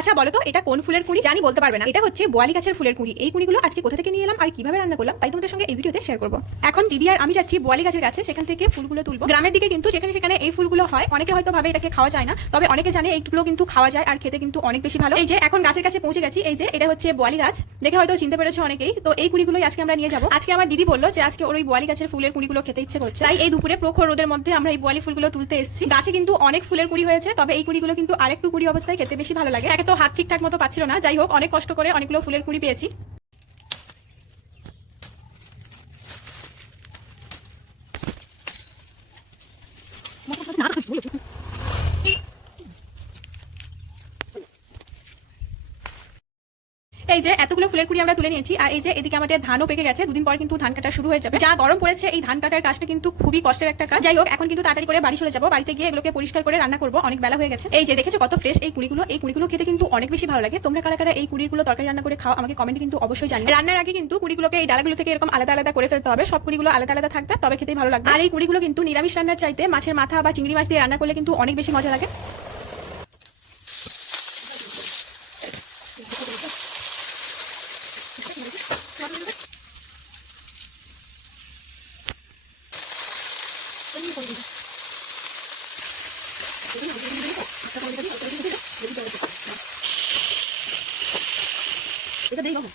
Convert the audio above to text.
আচ্ছা বলো তো, এটা কোন ফুলের কুড়ি? জানি বলতে পারবে না। এটা হচ্ছে বোয়ালি গাছের ফুলের কুড়ি। এই কুড়িগুলো আজকে কোথা থেকে নিয়ে এলাম আর কীভাবে রান্না করলাম, তাই তোমাদের সঙ্গে এই ভিডিওতে শেয়ার করব। এখন দিদি আর আমি যাচ্ছি বোয়ালি গাছের কাছে, সেখান থেকে ফুলগুলো তুলবো। গ্রামের দিকে কিন্তু যেখানে সেখানে এই ফুলগুলো হয়, অনেকে হয়তো ভাবে এটাকে খাওয়া যায় না, তবে অনেকে জানে এইগুলো কিন্তু খাওয়া যায় আর খেতে কিন্তু অনেক বেশি ভালো। এই যে, এখন গাছের কাছে পৌঁছে গেছি। এই যে, এটা হচ্ছে বোয়ালি গাছ। দেখে হয়তো চিনতে পেরেছে অনেকেই। তো এই কুড়িগুলোই আজকে আমরা নিয়ে যাব। আজকে আমার দিদি বলল যে, আজকে ওর ওই বোয়ালি গাছের ফুলের কুড়িগুলো খেতে ইচ্ছে করছে। তাই এই দুপুরে প্রখর রোদের মধ্যে আমরা এই বোয়ালি ফুলগুলো তুলতে এসেছি। গাছে কিন্তু অনেক ফুলের কুড়ি হয়েছে, তবে এই কুড়িগুলো কিন্তু আরেকটু কুড়ি অবস্থায় খেতে বেশি ভালো লাগে। একে তো হাত ঠিকঠাক মতো পাচ্ছিল না যাই হোক অনেক কষ্ট করে অনেকগুলো ফুলের কুড়ি পেয়েছি এই যে এতগুলো ফুলের কুড়ি আমরা তুলে নিয়েছি, আর এই যে এদিকে আমাদের ধানও পেকে গেছে, দুদিন পর কিন্তু ধান কাটা শুরু হয়ে যাবে। যা গরম পড়েছে, এই ধান কাটার কাজটা কিন্তু খুবই কষ্টের একটা কাজ। যাই হোক, এখন কিন্তু তাড়াতাড়ি করে বাড়ি চলে যাব। বাড়িতে গিয়ে এগুলোকে পরিষ্কার করে রান্না করব। অনেক বেলা হয়ে গেছে। এই যে দেখেছ কত ফ্রেশ এই কুড়িগুলো? এই কুড়িগুলো খেতে কিন্তু অনেক বেশি ভালো লাগে। তোমরা কারা কারা এই কুড়িগুলো তরকারি রান্না করে খাও, আমাকে কমেন্টে কিন্তু অবশ্যই জানিয়ে রান্নার আগে কিন্তু কুড়িগুলোকে এই ডালাগুলো থেকে এরকম আলাদা আলাদা করে ফেলতে হবে। সব কুড়িগুলো আলাদা আলাদা থাকবে, তবে খেতেই ভালো লাগবে। আর এই কুড়িগুলো কিন্তু নিরামিষ রান্নার চাইতে মাছের মাথা বা চিংড়ি মাছ দিয়ে রান্না করলে কিন্তু অনেক বেশি মজা লাগে। এটা দেই বাবু